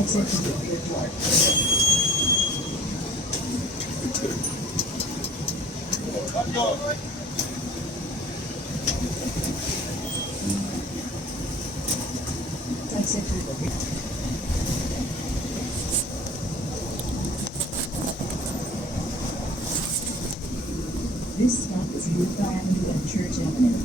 Exit through your door. Exit through the rear. This stop is Booth Avenue and Church Avenue.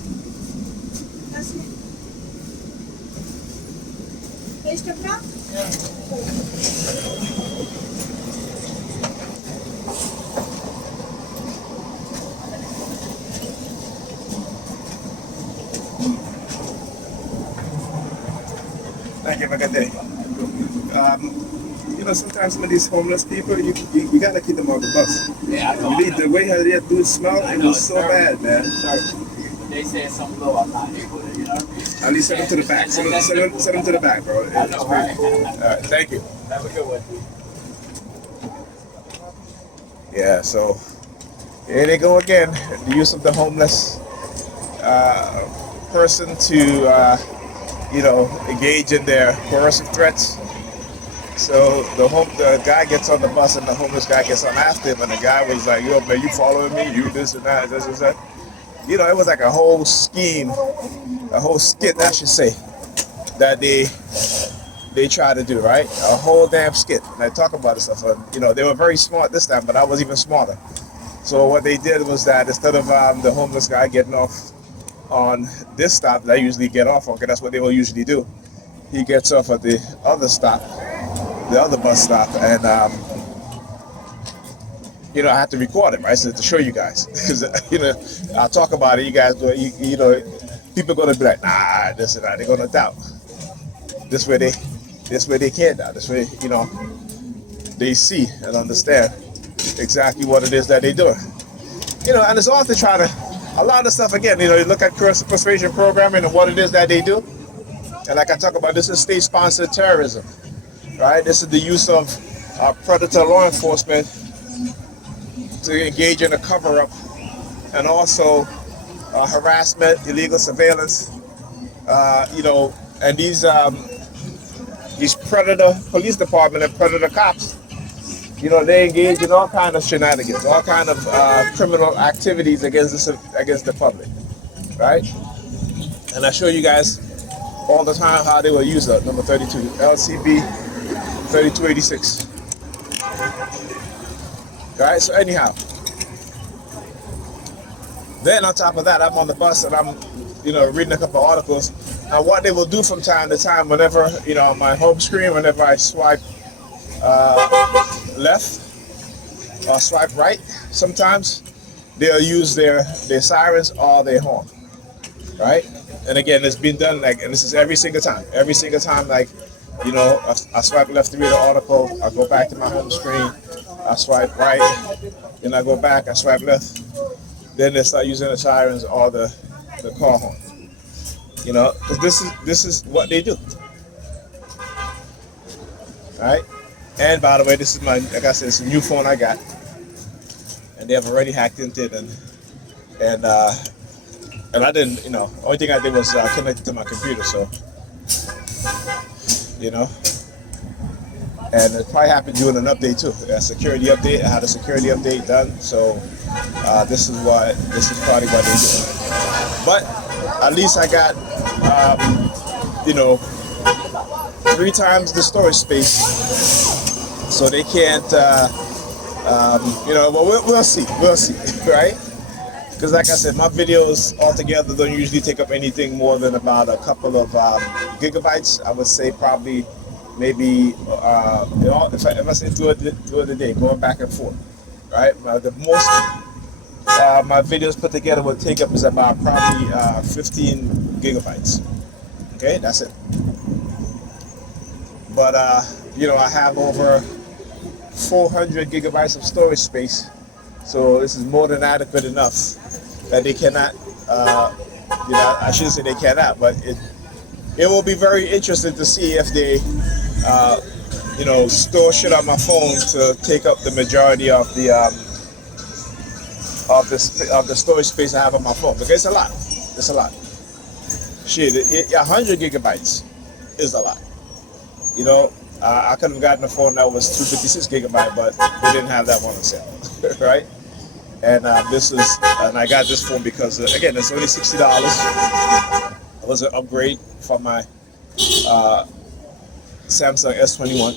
Thank you. Have a good day. Sometimes some of these homeless people, you gotta keep them on the bus. Yeah, I know. The way how they do smell, I it know, was it's so terrible. bad, man. Sorry. They say something low, I'm not able to, At least send them to the back. Send them to the back, bro. I know, right? All right, thank you. Have a good one. Yeah, so here they go again. The use of the homeless person to, engage in their coercive threats. So the guy gets on the bus and the homeless guy gets on after him, and the guy was like, "Yo, man, you following me? You this and that, this and that." It was like a whole scheme, a whole skit, I should say, that they try to do, right? A whole damn skit. And I talk about this stuff. They were very smart this time, but I was even smarter. So what they did was that instead of the homeless guy getting off on this stop that I usually get off on, because that's what they will usually do, he gets off at the other stop, the other bus stop, and I have to record it, right? So to show you guys, because I'll talk about it. You guys go, people are gonna be like, nah, this and that. They're gonna doubt. This way they can't doubt. This way, they see and understand exactly what it is that they're doing. And it's all to try to, a lot of stuff again. You look at coercive persuasion programming and what it is that they do. And like I talk about, this is state-sponsored terrorism, right? This is the use of predator law enforcement to engage in a cover-up, and also harassment, illegal surveillance, and these predator police department and predator cops, they engage in all kind of shenanigans, all kind of criminal activities against the public, right? And I show you guys all the time how they will use that number 32, LCB 3286. Right, so anyhow, then on top of that, I'm on the bus and I'm, reading a couple of articles. And what they will do from time to time, whenever, on my home screen, whenever I swipe left or swipe right, sometimes they'll use their sirens or their horn, right? And again, it's been done and this is every single time, like, I swipe left to read an article, I go back to my home screen, I swipe right, then I go back, I swipe left, then they start using the sirens or the car horn. Because this is what they do. Right? And by the way, this is like I said, it's a new phone I got. And they have already hacked into it, and I didn't, only thing I did was connect it to my computer, so and it probably happened doing an update too, a security update. I had a security update done, so this is probably what they do. But at least I got 3 times the storage space, so they can't we'll see, right? Because like I said, my videos altogether don't usually take up anything more than about a couple of gigabytes. I would say probably maybe if I say throughout the day, going back and forth, right? The most my videos put together would take up is about probably 15 gigabytes. Okay, that's it. But I have over 400 gigabytes of storage space, so this is more than adequate enough that they cannot. I shouldn't say they cannot, but it will be very interesting to see if they store shit on my phone to take up the majority of the storage space I have on my phone, because it's a lot. Shit, 100 gigabytes is a lot. I could have gotten a phone that was 256 gigabyte, but they didn't have that one on sale, right? And and I got this phone because again, it's only $60. It was an upgrade from my uh, Samsung S21.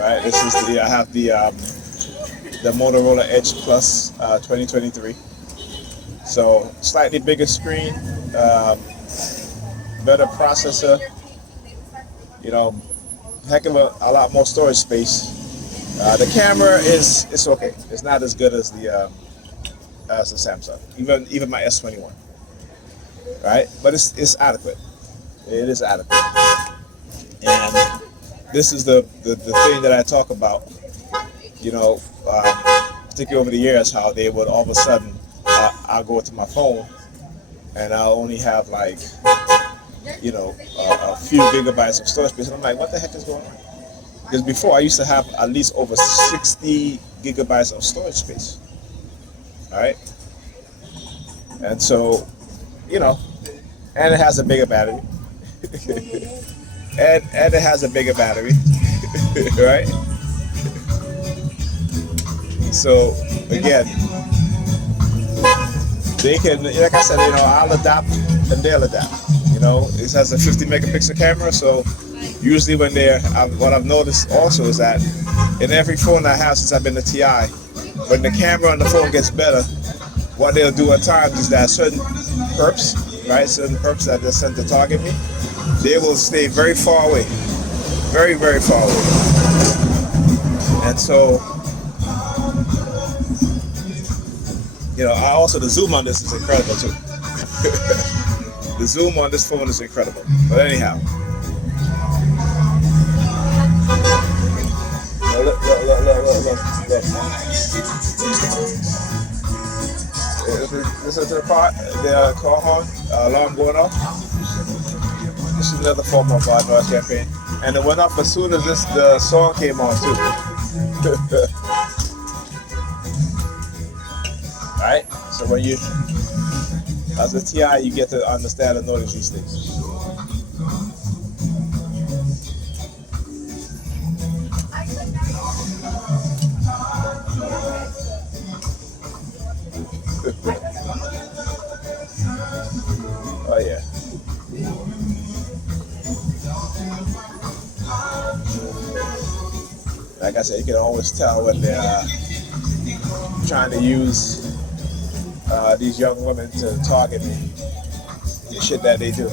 Right, this is I have the Motorola Edge Plus 2023. So slightly bigger screen, better processor. Heck of a lot more storage space. The camera it's okay. It's not as good as the Samsung, even my S21. Right, but it's adequate. It is adequate. And this is the thing that I talk about. Particularly over the years, how they would all of a sudden I'll go to my phone and I'll only have like a few gigabytes of storage space. And I'm like, what the heck is going on? Because before I used to have at least over 60 gigabytes of storage space. All right, and so and it has a bigger battery, and it has a bigger battery, right? So again, they can, like I said, I'll adapt and they'll adapt. It has a 50 megapixel camera, so usually when what I've noticed also is that in every phone I have since I've been to TI, when the camera on the phone gets better, what they'll do at times is that certain perps that they're sent to target me, they will stay very far away, very, very far away. And so, the zoom on this is incredible too. The zoom on this phone is incredible. But anyhow, look. Listen to the car horn, alarm going off. This is another form of noise campaign. And it went off as soon as the song came on too. Alright? So when you, as a TI, you get to understand and notice these things. Oh yeah. Like I said, you can always tell when they're trying to use these young women to target me. The shit that they do.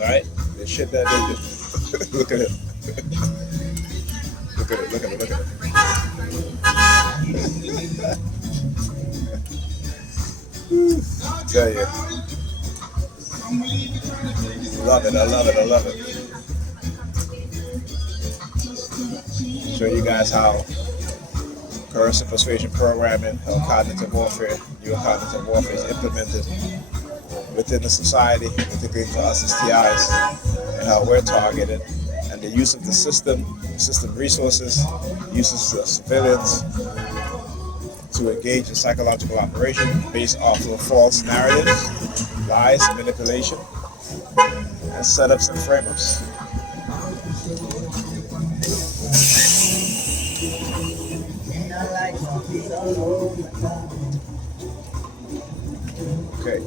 Alright? The shit that they do. Look at it. Look at it, look at it, look at it. Tell you. Love it, I love it, I love it. Show you guys how coercive persuasion programming, how cognitive warfare, new cognitive warfare is implemented within the society, particularly for us as TIs, and how we're targeted, and the use of the system resources, uses of civilians to engage in psychological operation based off of false narratives, lies, manipulation, and setups and frame-ups. Okay.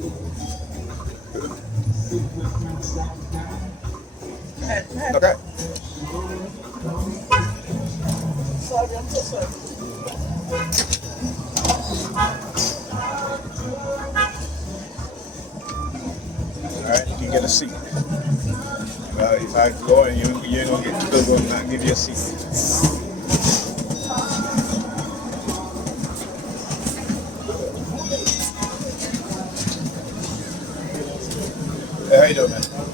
Okay. Sorry, I'm so sorry. Alright, you can get a seat. If I go and you ain't gonna get still gonna not give you a seat. Hey, how you doing, man?